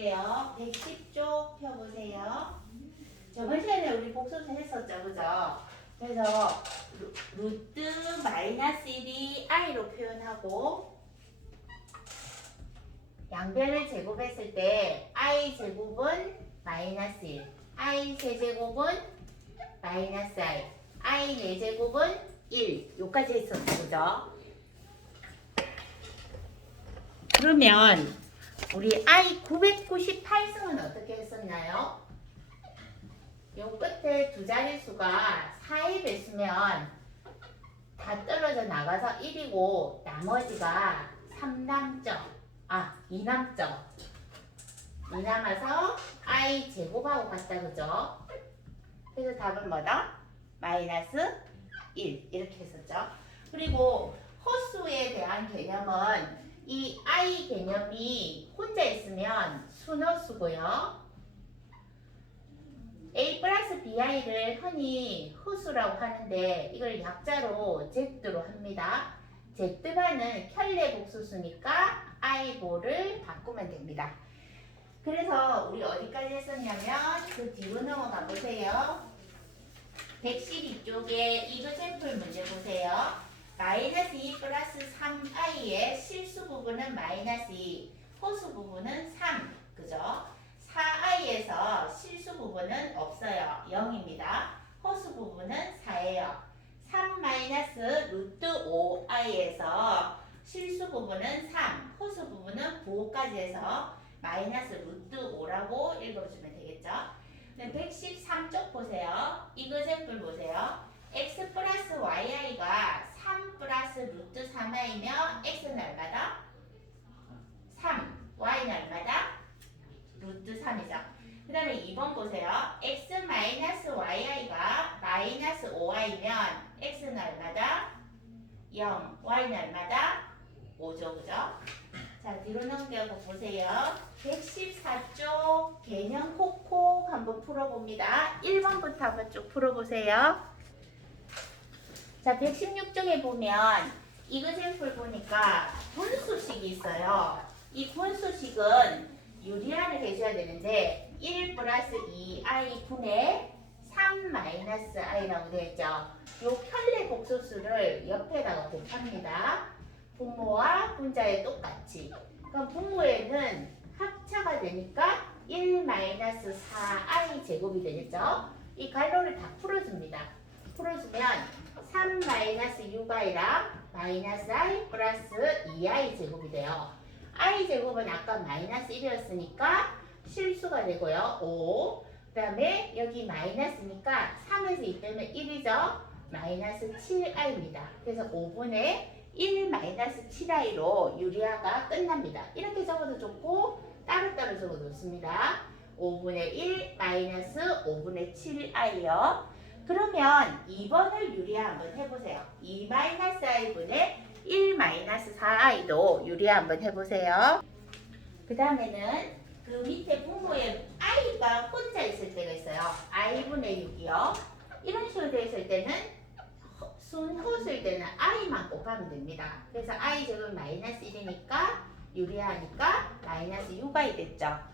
볼게요. 110쪽 펴보세요. 저번 시간에 우리 복수수 했었죠, 그죠? 그래서 루트 마이너스 1이 i로 표현하고 양변을 제곱했을 때 i 제곱은 마이너스 1, i 세제곱은 마이너스 i 4제곱은 1 요까지 했었죠, 그죠? 그러면 우리 i 998승은 어떻게 했었나요? 요 끝에 두 자릿수가 4의 배수면 다 떨어져 나가서 1이고 나머지가 2 남죠. 2 남아서 i 제곱하고 같다, 그죠? 그래서 답은 뭐다? 마이너스 1 이렇게 했었죠. 그리고 호수에 대한 개념은 이 i 개념이 혼자 있으면 순호수고요. a 플러스 bi를 흔히 호수라고 하는데 이걸 약자로 z로 합니다. z반은 켤레 복수수니까 i보를 바꾸면 됩니다. 그래서 우리 어디까지 했었냐면 그 뒤로 넘어가 보세요. 112쪽에 이그샘플 문제 보세요. 마이너스 2 플러스 3i의 실수 부분은 마이너스 2, 호수 부분은 3, 그죠? 4i에서 실수 부분은 없어요. 0입니다. 호수 부분은 4예요. 3 마이너스 루트 5i에서 실수 부분은 3, 호수 부분은 9까지 해서 마이너스 루트 5라고 읽어주면 되겠죠? 113쪽 보세요. 이그샘플 보세요. x 플러스 yi가 3 플러스 루트 3i면 x는 얼마다? 3, y는 얼마다? 루트 3이죠. 그 다음에 2번 보세요. x 마이너스 yi가 마이너스 5i면 x는 얼마다? 0, y는 얼마다? 5죠, 그죠? 자, 뒤로 넘겨서 보세요. 114쪽 개념 콕콕 한번 풀어봅니다. 1번부터 한번 쭉 풀어보세요. 자, 116쪽에 보면 이그샘플 보니까 분수식이 있어요. 이 분수식은 유리안을 계셔야 되는데 1 플러스 2i 분의 3 마이너스 i라고 되어 있죠. 요 켤레 복소수를 옆에다가 곱합니다. 분모와 분자에 똑같이. 그럼 분모에는 합차가 되니까 1 마이너스 4i 제곱이 되겠죠. 이 괄호를 다 풀어줍니다. 풀어주면 3 마이너스 6i랑 마이너스 i 플러스 2i 제곱이 돼요. i 제곱은 아까 마이너스 1이었으니까 실수가 되고요. 5. 그 다음에 여기 마이너스니까 3에서 2 빼면 1이죠. 마이너스 7i입니다. 그래서 5분의 1 마이너스 7i로 유리화가 끝납니다. 이렇게 적어도 좋고 따로따로 적어도 좋습니다. 5분의 1 마이너스 5분의 7i요. 그러면 2번을 유리화 한번 해보세요. 2 마이너스 i분의 1 마이너스 4i도 유리화 한번 해보세요. 그 다음에는 그 밑에 분모에 i가 혼자 있을 때가 있어요. i분의 6이요. 이런 식으로 되어 있을 때는 순호수일 때는 i만 곱하면 됩니다. 그래서 i 제곱 마이너스 1이니까 유리하니까 마이너스 6i 됐죠.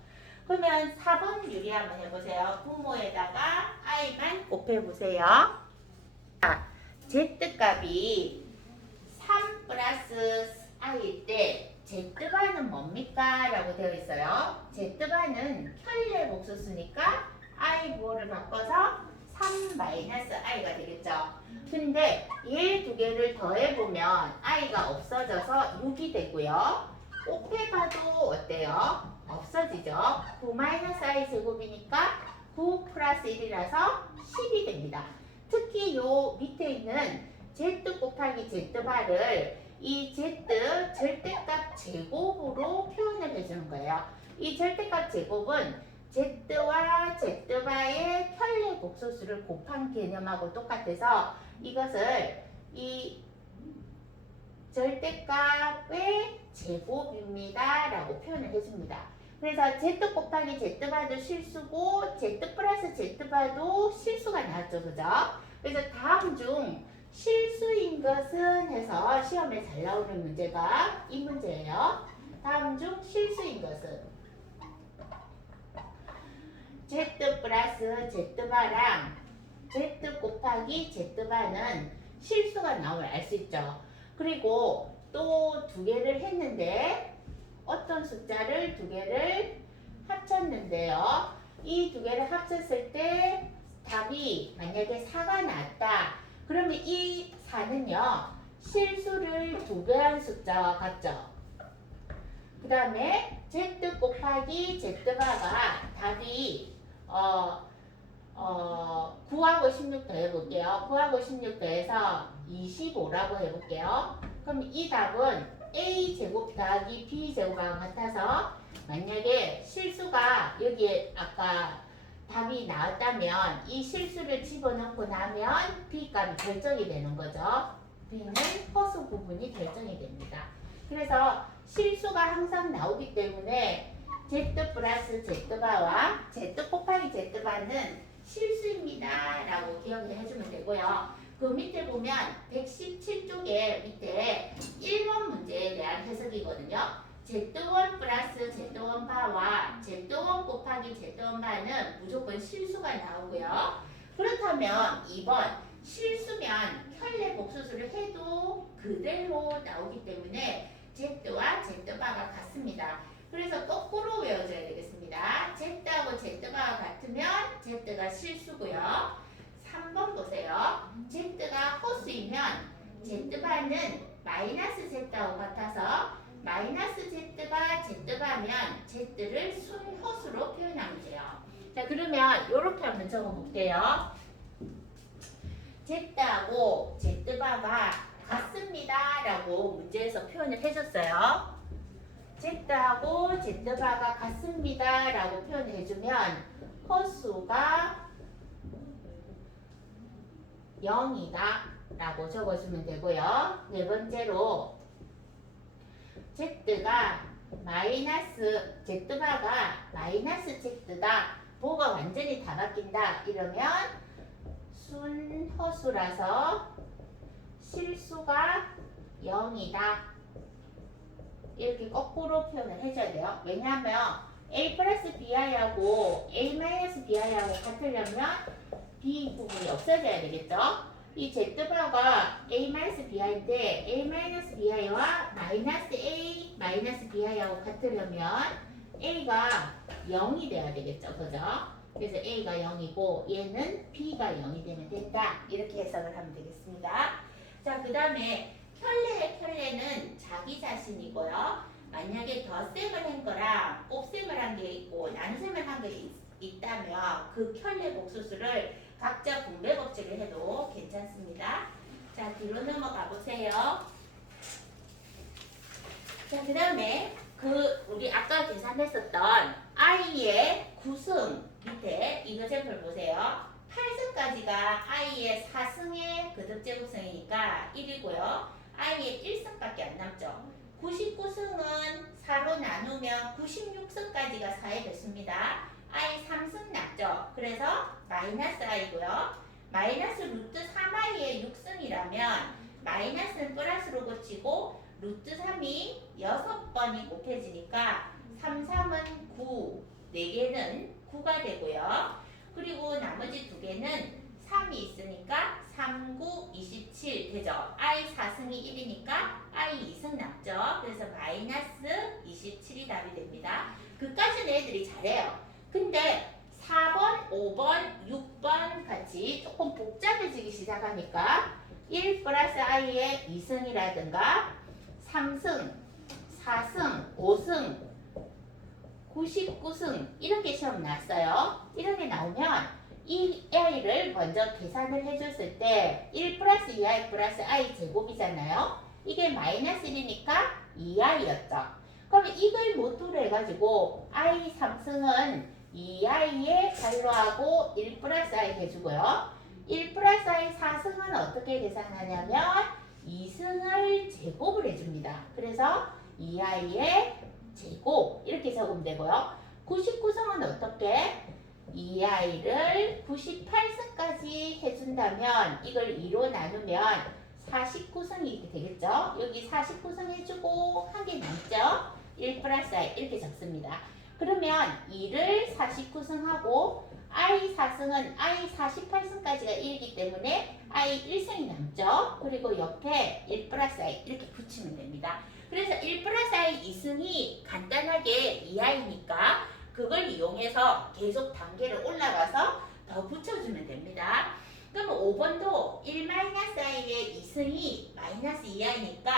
그러면 4번 유리 한번 해보세요. 분모에다가 i만 곱해보세요. 자, z값이 3 플러스 i일 때 z반은 뭡니까? 라고 되어 있어요. z반은 켤레 복수수니까 i 부호를 바꿔서 3 마이너스 i가 되겠죠. 근데 얘 두 개를 더해보면 i가 없어져서 6이 되고요. 곱해봐도 어때요? 없어지죠. 9 마이너스 i 제곱이니까 9 플러스 1이라서 10이 됩니다. 특히 요 밑에 있는 z 곱하기 z바를 이 z 절대값 제곱으로 표현을 해주는 거예요. 이 절대값 제곱은 z와 z바의 켤레 복소수를 곱한 개념하고 똑같아서 이것을 이 절대값의 제곱입니다 라고 표현을 해줍니다. 그래서 z 곱하기 z바도 실수고 z 플러스 z바도 실수가 나왔죠, 그죠? 그래서 다음 중 실수인 것은 해서 시험에 잘 나오는 문제가 이 문제예요. 다음 중 실수인 것은 Z 플러스 Z바랑 Z 곱하기 Z바는 실수가 나오면 알 수 있죠. 그리고 또 두 개를 했는데 어떤 숫자를 두 개를 합쳤는데요. 이 두 개를 합쳤을 때 답이 만약에 4가 나왔다. 그러면 이 4는요. 실수를 2배 한 숫자와 같죠. 그 다음에 Z 곱하기 Z바가 답이 9하고 16 더해볼게요. 9하고 16 더해서 25라고 해볼게요. 그럼 이 답은 A제곱 더하기 B제곱하고 같아서 만약에 실수가 여기에 아까 답이 나왔다면 이 실수를 집어넣고 나면 B값이 결정이 되는 거죠. B는 허수 부분이 결정이 됩니다. 그래서 실수가 항상 나오기 때문에 Z 플러스 Z바와 Z 곱하기 Z바는 실수입니다 라고 기억을 해주면 되고요. 그 밑에 보면 117쪽에 밑에 1번 문제에 대한 해석이거든요. Z1 플러스 Z1 바와 Z1 곱하기 Z1 바는 무조건 실수가 나오고요. 그렇다면 2번 실수면 켤레 복수수를 해도 그대로 나오기 때문에 Z와 Z바가 같습니다. 그래서 거꾸로 외워줘야 되겠습니다. Z하고 Z바가 같으면 Z가 실수고요. 3번 보세요. Z가 허수이면 Z바는 마이너스 Z하고 같아서 마이너스 Z가 Z바면 Z를 순허수로 표현하면 돼요. 자, 그러면 이렇게 한번 적어볼게요. Z하고 Z바가 같습니다 라고 문제에서 표현을 해줬어요. Z하고 Z바가 같습니다 라고 표현을 해주면 허수가 0이다 라고 적어주면 되고요. 네 번째로 Z가 마이너스 Z바가 마이너스 Z다. 뭐가 완전히 다 바뀐다 이러면 순허수라서 실수가 0이다. 이렇게 거꾸로 표현을 해줘야 돼요. 왜냐하면 A 플러스 BI하고 A 마이너스 BI하고 같으려면 B 부분이 없어져야 되겠죠. 이 Z바가 A 마이너스 BI인데 A 마이너스 BI와 마이너스 A 마이너스 BI하고 같으려면 A가 0이 돼야 되겠죠. 그죠? 그래서 A가 0이고 얘는 B가 0이 되면 된다. 이렇게 해석을 하면 되겠습니다. 자, 그 다음에 켤레는 자기 자신이고요. 만약에 덧셈을 한 거랑 곱셈을 한 게 있고 나눗셈을 한 게 있다면 그 켤레 복수수를 각자 분배 법칙을 해도 괜찮습니다. 자, 뒤로 넘어가 보세요. 자, 그 다음에 우리 아까 계산했었던 i의 9승 밑에 이거제풀 보세요. 8승까지가 i의 4승의 거듭제곱성이니까 1이고요. i의 1승밖에 안 남죠. 99승은 4로 나누면 96승까지가 4에 됐습니다. i 3승 났죠. 그래서 마이너스 i고요. 마이너스 루트 3i의 6승이라면 마이너스는 플러스로 고치고 루트 3이 6번이 곱해지니까 3, 3은 9, 4개는 9가 되고요. 그리고 나머지 두 개는 3이 있으니까 3, 9, 27 되죠. i 4승이 1이니까 i 2승 남죠. 그래서 마이너스 27이 답이 됩니다. 그까지는 애들이 잘해요. 근데 4번, 5번, 6번 같이 조금 복잡해지기 시작하니까 1 플러스 i의 2승이라든가 3승, 4승, 5승, 99승 이렇게 시험 났어요. 이런 게 나오면 이 i를 먼저 계산을 해줬을 때 1 플러스 2i 플러스 i 제곱이잖아요. 이게 마이너스 1이니까 2i였죠. 그럼 이걸 모토로 해가지고 i 3승은 2i에 발로하고 1 플러스 i 해주고요. 1 플러스 i 4승은 어떻게 계산하냐면 2승을 제곱을 해줍니다. 그래서 2i의 제곱 이렇게 적으면 되고요. 99승은 어떻게? 2i를 98승까지 해준다면 이걸 2로 나누면 49승이 되겠죠. 여기 49승 해주고 한 개 남죠. 1 플러스 i 이렇게 적습니다. 그러면 2를 49승하고 I 4승은 I 48승까지가 1이기 때문에 I 1승이 남죠. 그리고 옆에 1 플러스 I 이렇게 붙이면 됩니다. 그래서 1 플러스 I 2승이 간단하게 2I니까 그걸 이용해서 계속 단계를 올라가서 더 붙여주면 됩니다. 그럼 5번도 1-I의 2승이 마이너스 2I니까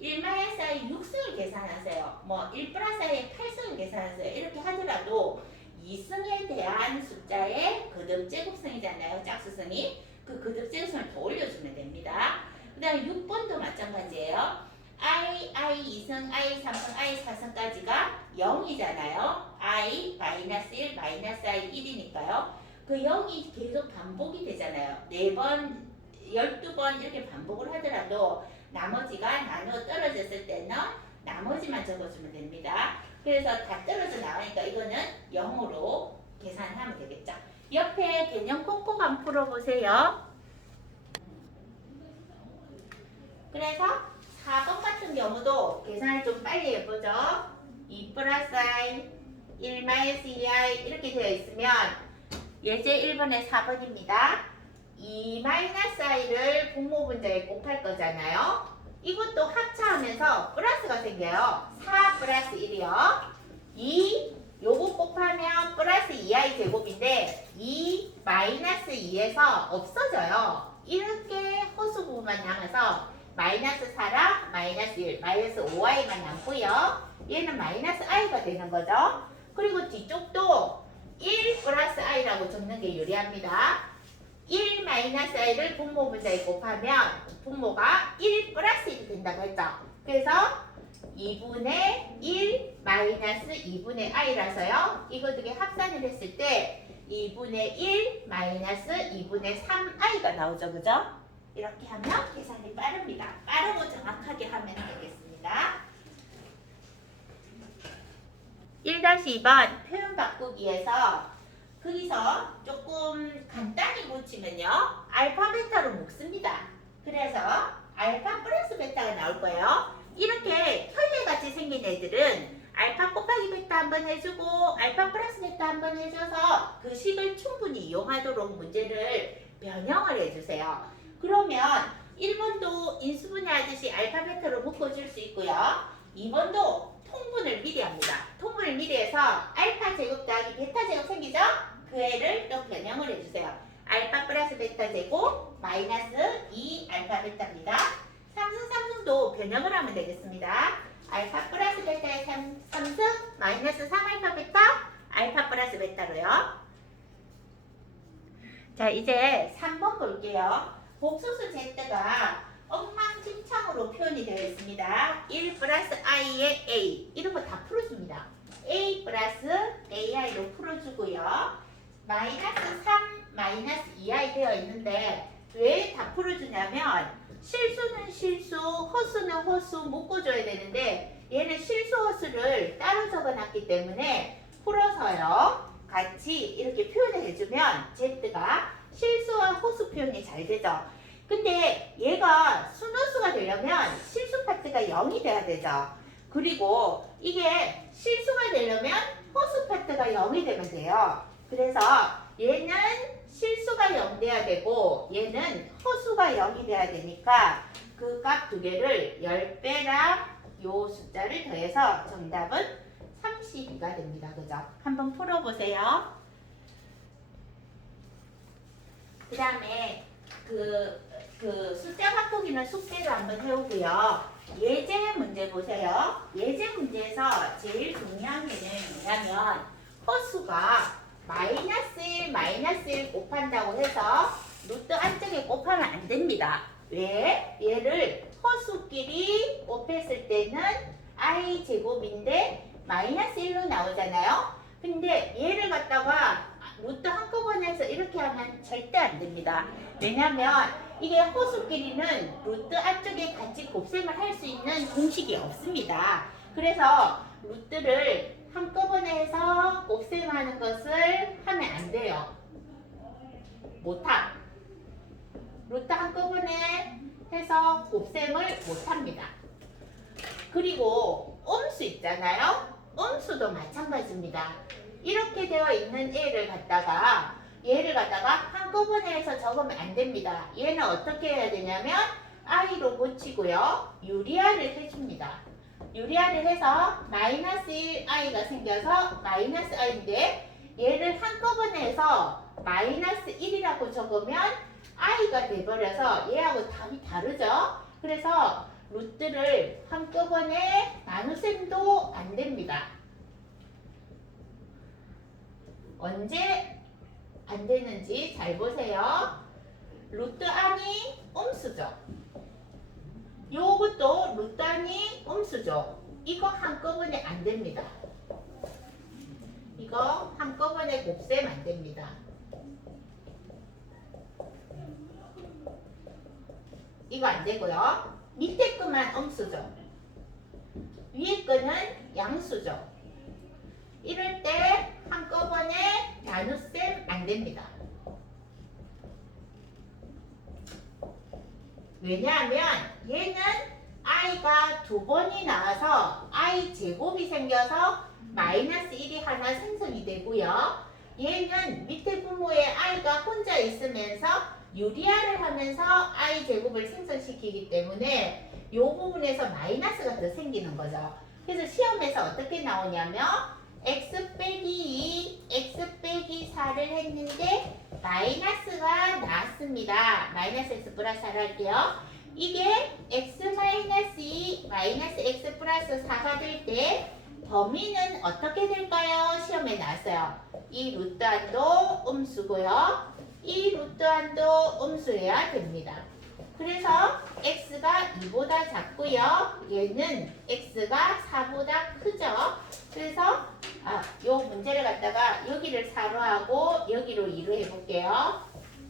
1-I 6승을 계산하세요. 뭐 1 플러스 I의 8승을 계산하세요. 이렇게 하더라도 2승에 대한 숫자의 거듭 제곱승이잖아요. 짝수승이. 그 거듭 제곱승을 더 올려주면 됩니다. 그 다음에 6번도 마찬가지예요. I 2승, I 3승, I 4승까지가 0이잖아요. I, 마이너스 1, 마이너스 I 1이니까요. 그 0이 계속 반복이 되잖아요. 4번, 12번 이렇게 반복을 하더라도 나머지가 나누어 떨어졌을 때는 나머지만 적어주면 됩니다. 그래서 다 떨어져 나오니까 이거는 0으로 계산하면 되겠죠. 옆에 개념 콕콕 한번 풀어보세요. 그래서 4번 같은 경우도 계산을 좀 빨리 해보죠. 2 플러스 I, 1 마이너스 2I 이렇게 되어 있으면 예제 1번에 4번입니다. 2 마이너스 I를 분모분자에 곱할 거잖아요. 이것도 합차하면서 플러스가 생겨요. 4 플러스 1이요. 2 요거 곱하면 플러스 2I 제곱인데 2 마이너스 2에서 없어져요. 이렇게 허수 부분만 남아서 마이너스 4랑 마이너스 1, 마이너스 5i만 남고요. 얘는 마이너스 i가 되는 거죠. 그리고 뒤쪽도 1 플러스 i라고 적는 게 유리합니다. 1 마이너스 i를 분모 분자에 곱하면 분모가 1 플러스 1이 된다고 했죠. 그래서 2분의 1 마이너스 2분의 i라서요. 이거 두 개 합산을 했을 때 2분의 1 마이너스 2분의 3i가 나오죠. 그죠? 이렇게 하면 계산이 빠릅니다. 빠르고 정확하게 하면 되겠습니다. 1-2번 표현 바꾸기에서 거기서 조금 간단히 고치면요. 알파 베타로 묶습니다. 그래서 알파 플러스 베타가 나올 거예요. 이렇게 현례같이 생긴 애들은 알파 곱하기 베타 한번 해주고 알파 플러스 베타 한번 해줘서 그 식을 충분히 이용하도록 문제를 변형을 해주세요. 그러면 1번도 인수분해하듯이 알파 베타로 묶어줄 수 있고요. 2번도 통분을 미리 합니다. 통분을 미리 해서 알파 제곱 더하기 베타 제곱 생기죠? 그 애를 또 변형을 해주세요. 알파 플러스 베타 제곱 마이너스 2 알파 베타입니다. 삼승도 변형을 하면 되겠습니다. 알파 플러스 베타의 3승 마이너스 3 알파 베타 알파 플러스 베타로요. 자, 이제 3번 볼게요. 복소수 z가 엉망진창으로 표현이 되어 있습니다. 1 플러스 i의 a 이런 거 다 풀어줍니다. a 플러스 ai로 풀어주고요. 마이너스 3 마이너스 2i 되어 있는데 왜 다 풀어주냐면 실수는 실수, 허수는 허수 묶어줘야 되는데 얘는 실수 허수를 따로 적어놨기 때문에 풀어서요. 같이 이렇게 표현을 해주면 z가 실수와 허수 표현이 잘 되죠. 근데 얘가 순허수가 되려면 실수 파트가 0이 돼야 되죠. 그리고 이게 실수가 되려면 허수 파트가 0이 되면 돼요. 그래서 얘는 실수가 0 돼야 되고 얘는 허수가 0이 돼야 되니까 그 값 두 개를 10배랑 요 숫자를 더해서 정답은 32가 됩니다. 그죠? 한번 풀어보세요. 그 다음에 그 숫자 바꾸기는 숙제로 한번 해오고요. 예제 문제 보세요. 예제 문제에서 제일 중요한 게 뭐냐면 허수가 마이너스 1, 마이너스 1 곱한다고 해서 루트 안쪽에 곱하면 안 됩니다. 왜? 얘를 허수끼리 곱했을 때는 i 제곱인데 마이너스 1로 나오잖아요. 근데 얘를 갖다가 루트 한꺼번에 해서 이렇게 하면 절대 안 됩니다. 왜냐면 이게 허수끼리는 루트 안쪽에 같이 곱셈을 할 수 있는 공식이 없습니다. 그래서 루트를 한꺼번에 해서 곱셈하는 것을 하면 안 돼요. 못함. 루트 한꺼번에 해서 곱셈을 못합니다. 그리고 음수 있잖아요. 음수도 마찬가지입니다. 이렇게 되어 있는 얘를 갖다가 한꺼번에 해서 적으면 안 됩니다. 얘는 어떻게 해야 되냐면 i로 고치고요. 유리화를 해줍니다. 유리화를 해서 마이너스 1i가 생겨서 마이너스 i인데 얘를 한꺼번에 해서 마이너스 1이라고 적으면 i가 돼버려서 얘하고 답이 다르죠. 그래서 루트를 한꺼번에 나누셈도 안 됩니다. 언제 안 되는지 잘 보세요. 루트 안이 음수죠. 요것도 루트 안이 음수죠. 이거 한꺼번에 안 됩니다. 이거 한꺼번에 곱셈 안 됩니다. 이거 안 되고요. 밑에 거만 음수죠. 위에 거는 양수죠. 이럴 때 한꺼번에 나눗셈 안 됩니다. 왜냐하면 얘는 i가 두 번이 나와서 i 제곱이 생겨서 마이너스 1이 하나 생성이 되고요. 얘는 밑에 분모에 i가 혼자 있으면서 유리화를 하면서 i 제곱을 생성시키기 때문에 이 부분에서 마이너스가 더 생기는 거죠. 그래서 시험에서 어떻게 나오냐면 x 빼기 2, x 빼기 4를 했는데 마이너스가 나왔습니다. 마이너스 x 플러스 4를 할게요. 이게 x 마이너스 2 마이너스 x 플러스 4가 될 때 범위는 어떻게 될까요? 시험에 나왔어요. 이 루트 안도 음수고요. 이 루트 안도 음수여야 됩니다. 그래서 x가 2보다 작고요. 얘는 x가 4보다 크죠. 그래서 요 문제를 갖다가 여기를 4로 하고 여기로 2로 해볼게요.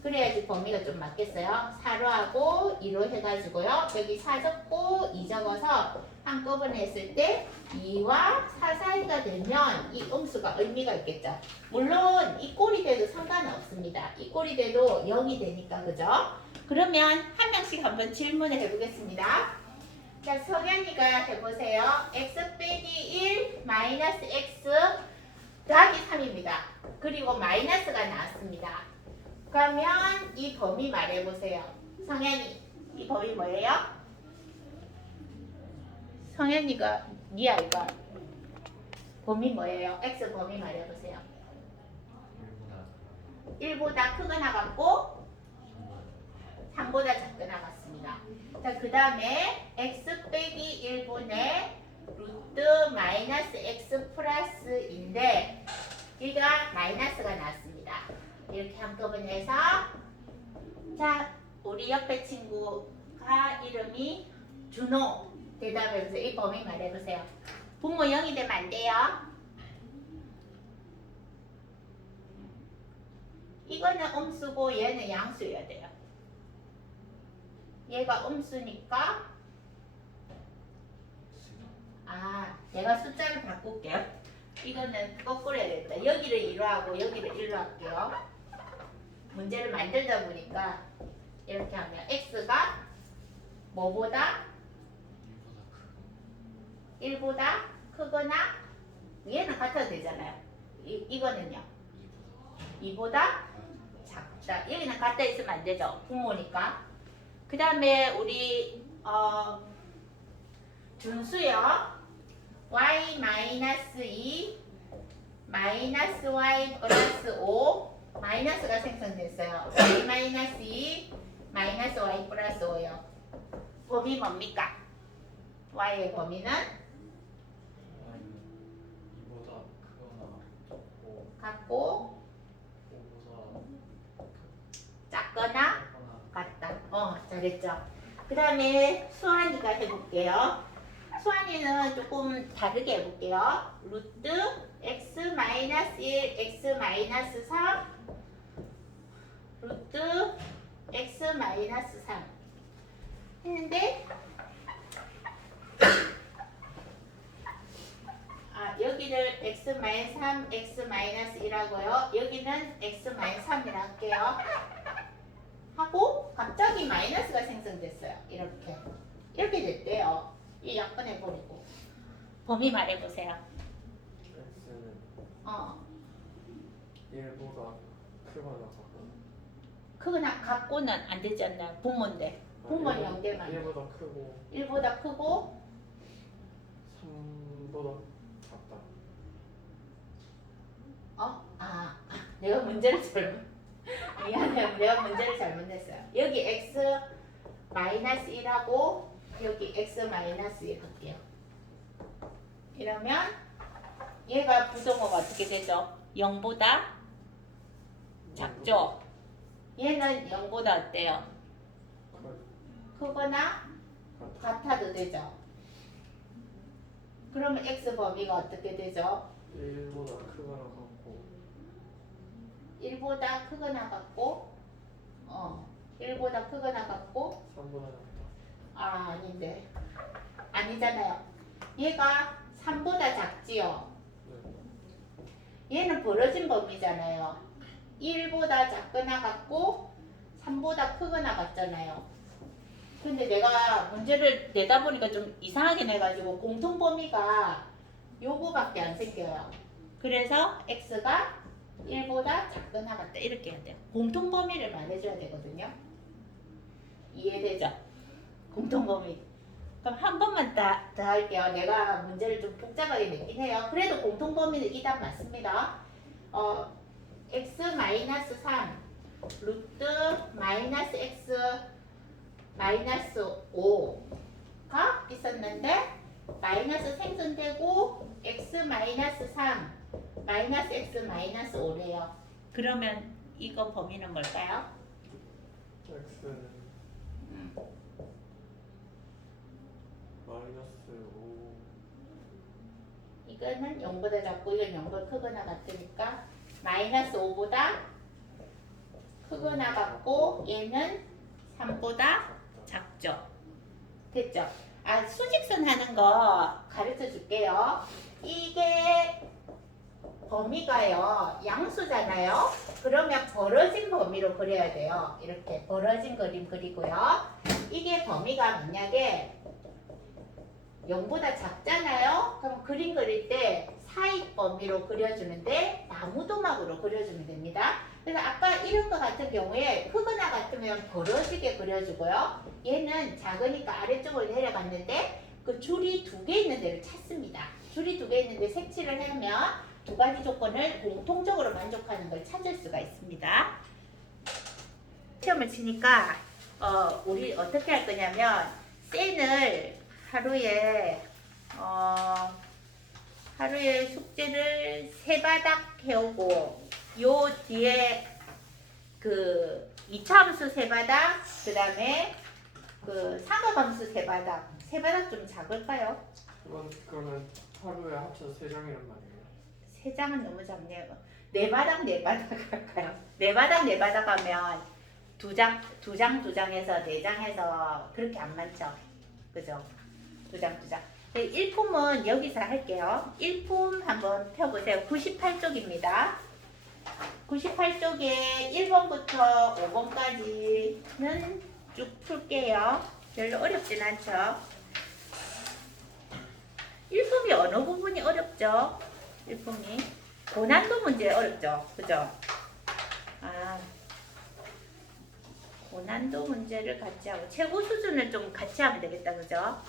그래야지 범위가 좀 맞겠어요. 4로 하고 2로 해가지고요. 여기 4 적고 2 적어서 한꺼번에 했을 때 2와 4 사이가 되면 이 음수가 의미가 있겠죠. 물론 이 꼴이 돼도 상관은 없습니다. 이 꼴이 돼도 0이 되니까 그죠? 그러면 한 명씩 한번 질문을 해보겠습니다. 자, 석연이가 해보세요. x 빼기 1 마이너스 x 더하기 3입니다. 그리고 마이너스가 나왔습니다. 그러면 이 범위 말해보세요. 성현이, 이 범위 뭐예요? 성현이가 니 아이가 범위 뭐예요? x 범위 말해보세요. 1보다 크거나 같고 3보다 작거나 같습니다. 자, 그 다음에 x 빼기 1분의 루트 마이너스 x 플러스인데 얘가 마이너스가 나왔습니다. 이렇게 한꺼번에 해서 자, 우리 옆에 친구가 이름이 준호 대답해보세요. 이 범위 말해보세요. 분모 0이 되면 안 돼요. 이거는 음수고 얘는 양수여야 돼요. 얘가 음수니까 내가 숫자를 바꿀게요. 이거는 거꾸로 해야 되겠다. 여기를 2로 하고 여기를 1로 할게요. 문제를 만들다 보니까 이렇게 하면 x가 뭐보다 1보다 크거나 얘는 같아도 되잖아요. 이거는요. 2보다 작다. 여기는 같다 있으면 안 되죠. 부모니까. 그 다음에 우리 준수요. y 마이너스 2 마이너스 y 플러스 5 마이너스가 생성됐어요. y 마이너스 2 마이너스 y 플러스 5요. 범위 뭡니까? y의 범위는 2보다 크거나 같고 5보다 작거나 크거나 같다. 잘했죠. 그 다음에 수환이가 해볼게요. 수환이는 조금 다르게 해볼게요. 루트 x 마이너스 1 x 마이너스 3 루트 x 마이너스 3 했는데 여기를 x 마이너스 3 x 마이너스 1하고요. 여기는 x 마이너스 3이라 할게요. 하고 갑자기 마이너스가 생성됐어요. 이렇게 됐대요. 이 약분해버리고 범위 말해보세요. 1보다 크거나 같고 크거나 같고는 안 되지 않나요? 분모인데. 분모는 0대만. 1보다 크고 1보다 크고 3보다 작다. 내가 문제를 잘못 미안해요. 내가 문제를 잘못 냈어요. 여기 x 마이너스 1하고 여기 x 마이너스 1 할게요. 이러면 얘가 부동호가 어떻게 되죠? 0보다 작죠? 얘는 0보다 어때요? 크거나 같아도 되죠? 그러면 x 범위가 어떻게 되죠? 1보다 크거나 같고 1보다 크거나 같고 1보다 크거나 같고 3보다 작다. 아닌데 아니잖아요. 얘가 3보다 작지요. 네. 얘는 벌어진 범위잖아요. 1보다 작거나 같고 3보다 크거나 같잖아요. 근데 내가 문제를 내다 보니까 좀 이상하게 내가지고 공통 범위가 요거밖에 안 생겨요. 그래서 x가 1보다 작거나 같다 이렇게 해야 돼요. 공통 범위를 말해줘야 되거든요. 이해되죠? 공통 범위. 그럼 한 번만 더 할게요. 내가 문제를 좀 복잡하게 냈긴 해요. 그래도 공통 범위는 2답 맞습니다. x 마이너스 3 루트 마이너스 x 마이너스 5가 있었는데 마이너스 생성되고 x 마이너스 3 마이너스 x 마이너스 5래요. 그러면 이거 범위는 뭘까요? x는 마이너스 5 이거는 0보다 작고 이건 0보다 크거나 같으니까 마이너스 5보다 크거나 같고 얘는 3보다 작죠. 됐죠? 수직선 하는 거 가르쳐 줄게요. 이게 범위가요 양수잖아요. 그러면 벌어진 범위로 그려야 돼요. 이렇게 벌어진 그림 그리고요. 이게 범위가 만약에 0보다 작잖아요. 그럼 그림 그릴 때 사익 범위로 그려주는데 나무도막으로 그려주면 됩니다. 그래서 아까 이런 거 같은 경우에 크거나 같으면 벌어지게 그려주고요. 얘는 작으니까 아래쪽으로 내려갔는데 그 줄이 2개 있는 데를 찾습니다. 줄이 2개 있는데 색칠을 하면 2가지 조건을 공통적으로 만족하는 걸 찾을 수가 있습니다. 시험을 치니까 우리 어떻게 할 거냐면 셀을 하루에 숙제를 3바닥 해오고 요 뒤에 그 이차함수 3바닥 그 다음에 그 상업함수 3바닥 3바닥 좀 작을까요? 그러면 하루에 합쳐서 3장이란 말이에요. 3장은 너무 작네요. 4바닥 4바닥 할까요? 4바닥 4바닥 하면 2장에서 4장 해서 그렇게 안 많죠? 그죠? 2장 2장. 1품은 여기서 할게요. 1품 한번 펴보세요. 98쪽입니다. 98쪽에 1번부터 5번까지는 쭉 풀게요. 별로 어렵진 않죠? 1품이 어느 부분이 어렵죠? 1품이 고난도 문제 어렵죠? 그죠? 고난도 문제를 같이 하고 최고 수준을 좀 같이 하면 되겠다. 그죠?